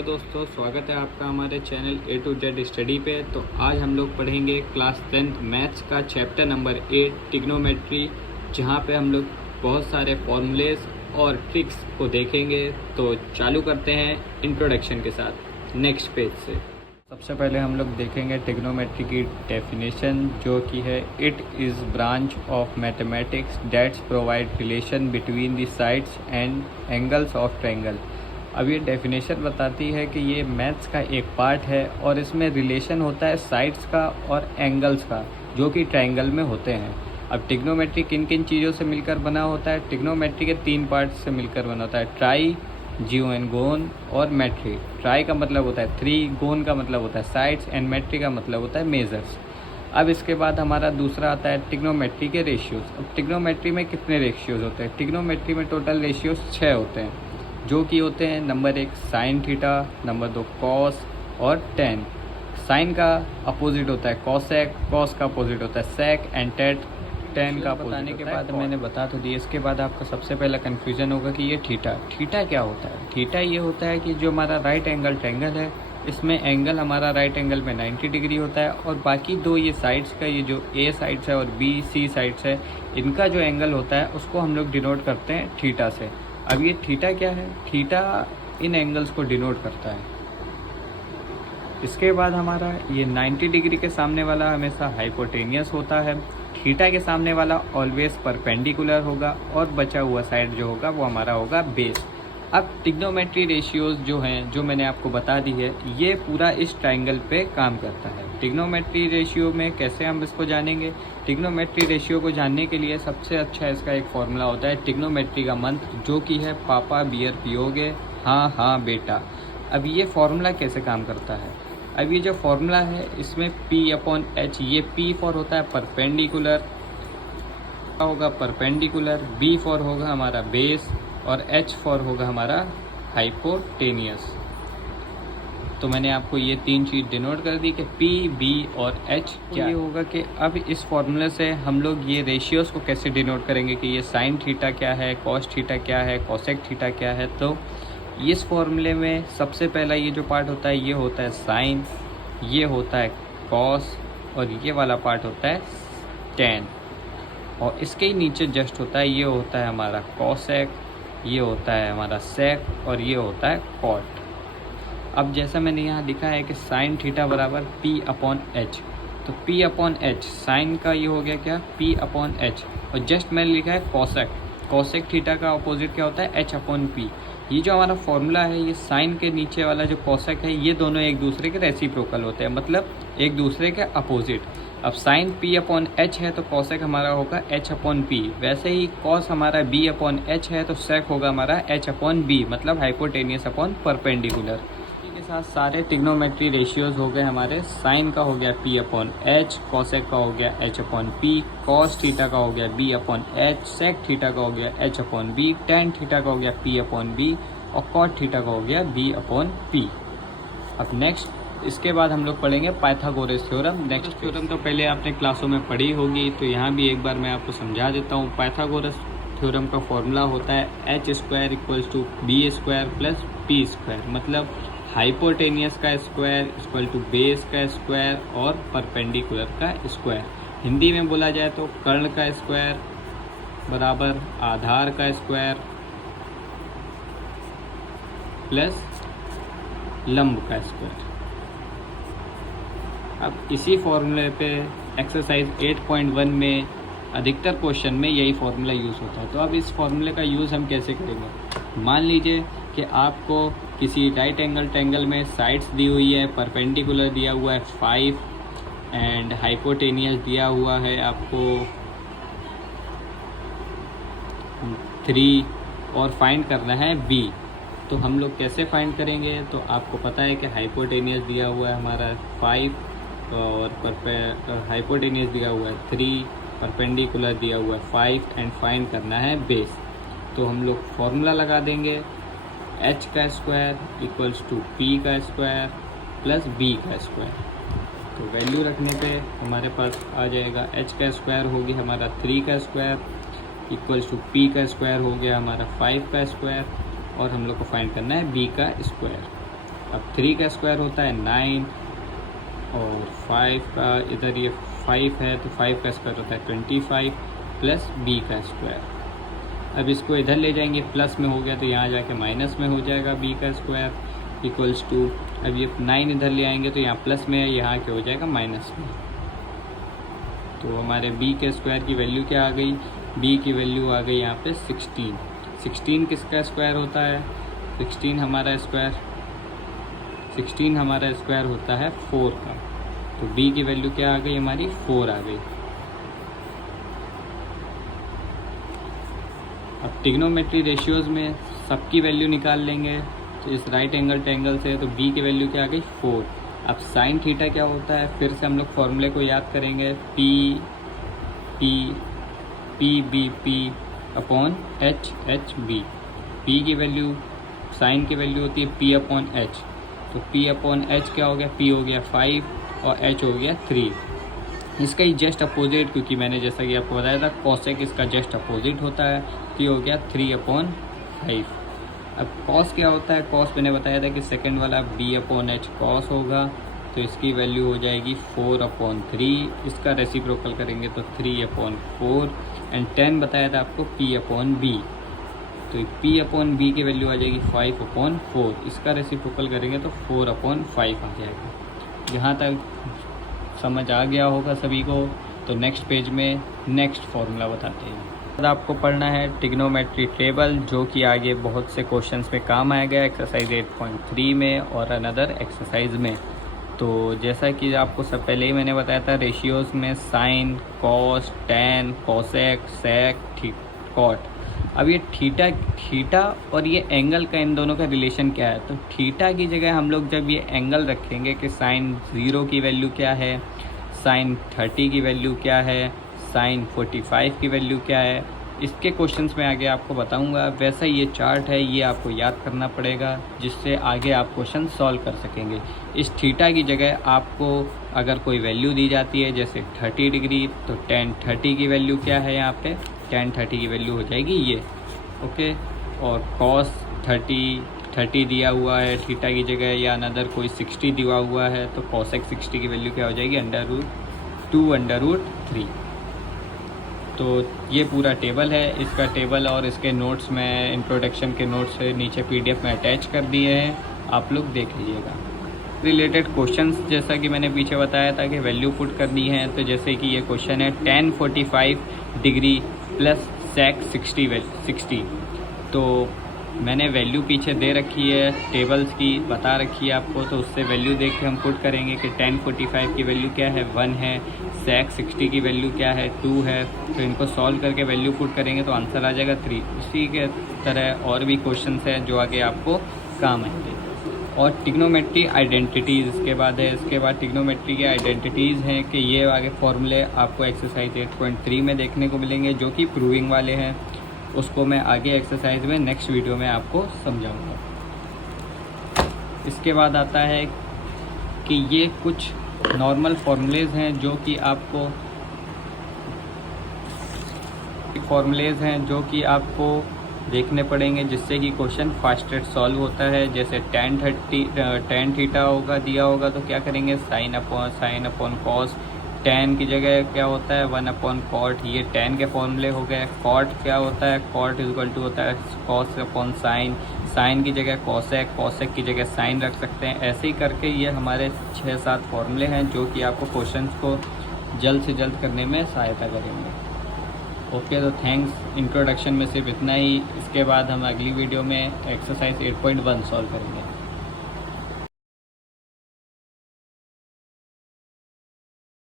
तो दोस्तों स्वागत है आपका हमारे channel A to Z study पे। तो आज हम लोग पढ़ेंगे क्लास 10th मैथ्स का चैप्टर नंबर 8 ट्रिग्नोमेट्री, जहाँ पे हम लोग बहुत सारे फॉर्मूलेस और ट्रिक्स को देखेंगे। तो चालू करते हैं इंट्रोडक्शन के साथ नेक्स्ट पेज से। सबसे पहले हम लोग देखेंगे ट्रिग्नोमेट्री की डेफिनेशन, जो कि है it is branch of mathematics that's provide relation between the sides and angles of triangle. अब ये डेफिनेशन बताती है कि ये मैथ्स का एक पार्ट है और इसमें रिलेशन होता है साइड्स का और एंगल्स का, जो कि ट्रायंगल में होते हैं। अब ट्रिग्नोमेट्री किन किन चीज़ों से मिलकर बना होता है? ट्रिग्नोमेट्री के 3 पार्ट्स से मिलकर बना होता है, ट्राई, जियो एंड गोन और मेट्री। ट्राई का मतलब होता है 3, गोन का मतलब होता है साइड्स एंड मेट्री का मतलब होता है मेजर्स। अब इसके बाद हमारा दूसरा आता है ट्रिग्नोमेट्री के रेशियोज। अब ट्रिग्नोमेट्री में कितने रेशियोज होते हैं? ट्रिग्नोमेट्री में टोटल रेशियोज 6 होते हैं, जो कि होते हैं number 1 sine theta, number 2 cos और टेन। साइन का अपोजिट होता है कॉसेक, कॉस का अपोजिट होता है सेक एंड टेन का बताने के बाद मैंने बता तो दिया। इसके बाद आपका सबसे पहला कन्फ्यूज़न होगा कि ये थीटा क्या होता है। थीटा ये होता है कि जो हमारा राइट एंगल ट्रायंगल है, इसमें एंगल हमारा राइट एंगल में 90 डिग्री होता है और बाकी दो ये साइड्स का, ये जो ए साइड्स है और बी सी साइड्स है, इनका जो एंगल होता है उसको हम लोग डिनोट करते हैं थीटा से। अब ये थीटा क्या है? थीटा इन एंगल्स को डिनोट करता है। इसके बाद हमारा ये 90 डिग्री के सामने वाला हमेशा हाइपोटेनियस होता है, थीटा के सामने वाला ऑलवेज परपेंडिकुलर होगा और बचा हुआ साइड जो होगा वो हमारा होगा बेस। अब ट्रिग्नोमेट्री रेशियोज जो हैं, जो मैंने आपको बता दी है, ये पूरा इस ट्रायंगल पे काम करता है। ट्रिग्नोमेट्री रेशियो में कैसे हम इसको जानेंगे? ट्रिग्नोमेट्री रेशियो को जानने के लिए सबसे अच्छा इसका एक फॉर्मूला होता है ट्रिग्नोमेट्री का मंत्र, जो कि है पापा बियर पियोगे हाँ हाँ बेटा। अब ये फॉर्मूला कैसे काम करता है? अब ये जो फॉर्मूला है, इसमें P/H, ये P फॉर होता है परपेंडिकुलर होगा परपेंडिकुलर, B फॉर होगा हमारा बेस और H फॉर होगा हमारा हाइपोटेनियस। तो मैंने आपको ये 3 चीज़ डिनोट कर दी कि P, B और H क्या ये होगा कि अब इस फॉर्मूले से हम लोग ये रेशियोज़ को कैसे डिनोट करेंगे कि ये साइन थीटा क्या है, कॉस थीटा क्या है, कॉसेक थीटा क्या है। तो इस फॉर्मूले में सबसे पहला ये जो पार्ट होता है, ये होता है साइन, ये होता है कॉस और ये वाला पार्ट होता है टेन। और इसके ही नीचे जस्ट होता है, ये होता है हमारा कॉसेक, ये होता है हमारा सेक और ये होता है कॉट। अब जैसा मैंने यहाँ लिखा है कि साइन थीटा बराबर P/H, तो P/H साइन का ये हो गया क्या P/H, और जस्ट मैंने लिखा है कॉसेक। कॉसेक थीटा का अपोजिट क्या होता है H/P। ये जो हमारा फॉर्मूला है, ये साइन के नीचे वाला जो कॉसेक है, ये दोनों एक दूसरे के रेसिप्रोकल होते हैं, मतलब एक दूसरे के अपोजिट। अब साइन P/H है तो कॉसेक हमारा होगा H/P। वैसे ही कॉस हमारा B/H है तो सेक होगा हमारा H/B, मतलब हाइपोटेनियस अपॉन परपेंडिकुलर। के साथ सारे ट्रिग्नोमेट्री रेशियोज हो गए हमारे। साइन का हो गया P/H, कॉसेक का हो गया H/P, कॉस थीटा का हो गया B/H, सेक थीटा का हो गया H/B, टेन थीटा का हो गया P/B और कॉट थीटा का हो गया B/P। अब नेक्स्ट इसके बाद हम लोग पढ़ेंगे पाइथागोरस थ्योरम। नेक्स्ट थ्योरम तो पहले आपने क्लासों में पढ़ी होगी, तो यहाँ भी एक बार मैं आपको समझा देता हूँ। पाइथागोरस थ्योरम का फॉर्मूला होता है H² = B² + P², मतलब हाइपोटेनियस का स्क्वायर इक्वल टू बेस का स्क्वायर और परपेंडिकुलर का स्क्वायर। हिंदी में बोला जाए तो कर्ण का स्क्वायर बराबर आधार का स्क्वायर प्लस लंब का स्क्वायर। अब इसी फॉर्मूले पे एक्सरसाइज 8.1 में अधिकतर क्वेश्चन में यही फॉर्मूला यूज़ होता है। तो अब इस फॉर्मूले का यूज़ हम कैसे करेंगे? मान लीजिए कि आपको किसी राइट एंगल ट्रायंगल में साइड्स दी हुई है, परपेंडिकुलर दिया हुआ है 5 एंड हाइपोटेनियस दिया हुआ है आपको 3 और फाइंड करना है B। तो हम लोग कैसे फाइंड करेंगे? तो आपको पता है कि हाइपोटेनियस दिया हुआ है हमारा 5 और हाइपोटेनियस दिया हुआ है 3, परपेंडिकुलर दिया हुआ है 5 एंड फाइंड करना है बेस। तो हम लोग फॉर्मूला लगा देंगे H² = P² + B²। तो वैल्यू रखने पे हमारे पास आ जाएगा H² होगी हमारा 3² = P² हो गया हमारा 5² और हम लोग को फाइंड करना है B²। अब 3 का स्क्वायर होता है 9 और 5 का इधर ये 5 है तो 5 का स्क्वायर होता है 25 प्लस b का स्क्वायर। अब इसको इधर ले जाएंगे, प्लस में हो गया तो यहाँ जाके माइनस में हो जाएगा b का स्क्वायर इक्वल्स टू, अब ये 9 इधर ले आएंगे तो यहाँ प्लस में है, यहाँ के हो जाएगा माइनस में। तो हमारे b के स्क्वायर की वैल्यू क्या आ गई, b की वैल्यू आ गई यहाँ पे 16। 16 किसका स्क्वायर होता है, 16 हमारा स्क्वायर होता है 4 का। तो b की वैल्यू क्या आ गई हमारी 4 आ गई। अब ट्रिग्नोमेट्री रेशियोज में सबकी वैल्यू निकाल लेंगे, तो इस राइट एंगल ट्रायंगल से तो b की वैल्यू क्या आ गई 4। अब साइन थीटा क्या होता है, फिर से हम लोग फॉर्मूले को याद करेंगे, p upon h b। p की वैल्यू, साइन की वैल्यू होती है p अपॉन h, तो p अपॉन h क्या हो गया, p हो गया 5 और h हो गया 3। इसका ही जस्ट अपोजिट, क्योंकि मैंने जैसा कि आपको बताया था कॉसेक इसका जस्ट अपोजिट होता है, तो ये हो गया 3 अपॉन 5। अब कॉस क्या होता है, कॉस मैंने बताया था कि सेकंड वाला b अपॉन h कॉस होगा, तो इसकी वैल्यू हो जाएगी 4 अपॉन 3। इसका रेसिप्रोकल करेंगे तो 3 अपॉन 4 एंड 10 बताया था आपको p अपॉन b, तो p अपॉन b की वैल्यू आ जाएगी 5 अपॉन 4। इसका रेसिप्रोकल करेंगे तो 4 अपॉन 5 आ जाएगा। यहाँ तक समझ आ गया होगा सभी को, तो नेक्स्ट पेज में नेक्स्ट फॉर्मूला बताते हैं। आपको पढ़ना है ट्रिग्नोमेट्री टेबल, जो कि आगे बहुत से क्वेश्चंस में काम आएगा एक्सरसाइज 8.3 में और अनदर एक्सरसाइज में। तो जैसा कि आपको सब पहले ही मैंने बताया था, रेशियोज़ में साइन, कॉस, टैन, कॉसेक, सेक, कॉट। अब ये थीटा और ये एंगल का, इन दोनों का रिलेशन क्या है, तो थीटा की जगह हम लोग जब ये एंगल रखेंगे कि साइन 0 की वैल्यू क्या है, साइन 30 की वैल्यू क्या है, साइन 45 की वैल्यू क्या है, इसके क्वेश्चंस में आगे आपको बताऊंगा। वैसा ये चार्ट है, ये आपको याद करना पड़ेगा, जिससे आगे आप क्वेश्चन सॉल्व कर सकेंगे। इस थीटा की जगह आपको अगर कोई वैल्यू दी जाती है जैसे 30 डिग्री, तो tan 30 की वैल्यू क्या है, यहाँ पे tan 30 की वैल्यू हो जाएगी ये, ओके। और cos 30 दिया हुआ है थीटा की जगह, या अनदर कोई 60 दिया हुआ है, तो cosec 60 की वैल्यू क्या हो जाएगी, √2√3। तो ये पूरा टेबल है, इसका टेबल और इसके नोट्स में इंट्रोडक्शन के नोट्स से नीचे PDF में अटैच कर दिए हैं, आप लोग देख लीजिएगा। रिलेटेड क्वेश्चंस जैसा कि मैंने पीछे बताया था कि वैल्यू पुट करनी है, तो जैसे कि ये क्वेश्चन है tan 45 डिग्री प्लस sec 60, तो मैंने वैल्यू पीछे दे रखी है, टेबल्स की बता रखी है आपको, तो उससे वैल्यू देख के हम पुट करेंगे कि tan 45 की वैल्यू क्या है 1 है, sec 60 की वैल्यू क्या है 2 है, तो इनको सॉल्व करके वैल्यू पुट करेंगे तो आंसर आ जाएगा 3। इसी के तरह और भी क्वेश्चंस हैं जो आगे आपको काम आएंगे। और ट्रिग्नोमेट्री आइडेंटिटीज़ इसके बाद है, इसके बाद ट्रिग्नोमेट्री के आइडेंटिटीज़ हैं कि ये आगे फॉर्मूले आपको एक्सरसाइज 8.3 में देखने को मिलेंगे, जो कि प्रूविंग वाले हैं। उसको मैं आगे एक्सरसाइज में नेक्स्ट वीडियो में आपको समझाऊंगा। इसके बाद आता है कि ये कुछ नॉर्मल फॉर्मूलेज़ हैं जो कि आपको देखने पड़ेंगे, जिससे कि क्वेश्चन फास्टेस्ट सॉल्व होता है। जैसे tan थीटा होगा दिया होगा तो क्या करेंगे, साइन अपॉन कॉस। tan की जगह क्या होता है 1 अपॉन कॉट, ये tan के फॉर्मूले हो गए। कॉट क्या होता है, कॉट इक्वल टू होता है कॉस अपॉन साइन। साइन की जगह कॉसेक की जगह साइन रख सकते हैं। ऐसे ही करके ये हमारे 6-7 फॉर्मूले हैं जो कि आपको क्वेश्चंस को जल्द से जल्द करने में सहायता करेंगे। ओके, तो थैंक्स। इंट्रोडक्शन में सिर्फ इतना ही। इसके बाद हम अगली वीडियो में एक्सरसाइज 8.1 सॉल्व करेंगे।